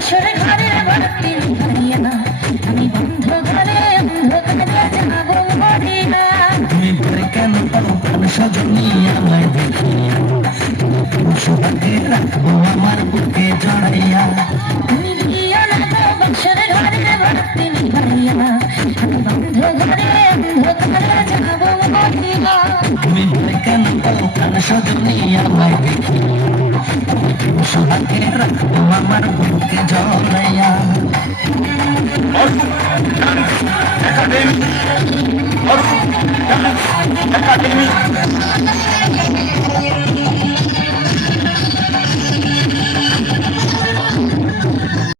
বাক্সরে ঘরে ভর্তি নিভাইয়া আমি বন্ধ ঘরে অন্ধকারে যাবো মরিয়া তুমি ভরে কেন পাও প্রাণ সজনী আমায় দেখিয়া সোহাগে রাখবো আমার বুকে জড়াইয়া তুমি দিও না গো বাক্সরে ঘরে ভর্তি নিভাইয়া আমি বন্ধ ঘরে অন্ধকারে যাবো মরিয়া তুমি ভরে কেন পাও প্রাণ সজনী আমায় দেখিয়া সোহাগে রাখবো আমার বুকে জড়াইয়া Academy.